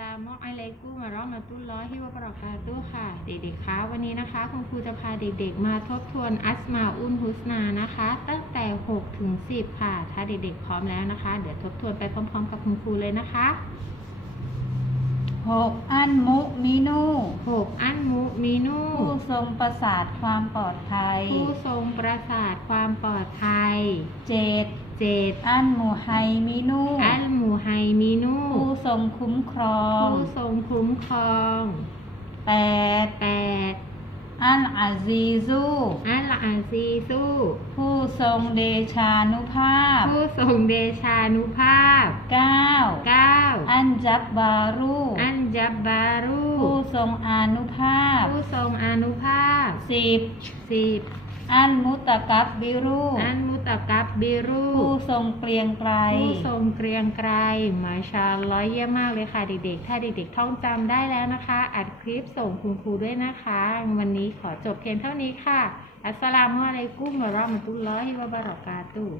ลามุอะลัยกุมวะเราะห์มะตุลลอฮิวะบะเราะกาตุฮ์ค่ะ เด็กๆคะวันนี้นะคะ คุณครูจะพาเด็กๆ มาทบทวนอัสมาอุนฮุสนานะคะ ตั้งแต่6ถึง10 ค่ะ ถ้าเด็กๆพร้อมแล้วนะคะ เดี๋ยวทบทวนไปพร้อมๆ กับคุณครูเลยนะคะหกอันมุมินู6 อันมุมินูผู้ทรงประสาทความปลอดภัย ผู้ทรงประสาทความปลอดภัยเจ็ด7อันมุไฮมินูอัลมูไฮมินูผู้ท รงคุ้มครอง ผู้ทรงคุ้มครองแปด8อันอาซีซูอัลอาซีซูผู้ทรงเดชานุภาพผู้ทรงเดชานุภาพเก้า9อันจับบารูอันจับบารูผู้ ทรงอานุภาพผู้ทรงอานุภาพสิบ10อันมุตะกับบิรูอันมุตะกับบิรูผู้ทรงเกรียงไกรผู้ทรงเกรียงไกรมาชาอัลลอฮ์เยี่ยมมากเลยค่ะเด็กๆ ถ้าเด็กๆท่องจำได้แล้วนะคะ อัดคลิปส่งคุณครูด้วยนะคะ วันนี้ขอจบเพียงเท่านี้ค่ะ อัสสลามุอะลัยกุมวะเราะห์มะตุลลอฮิวะบะเราะกาตุฮ์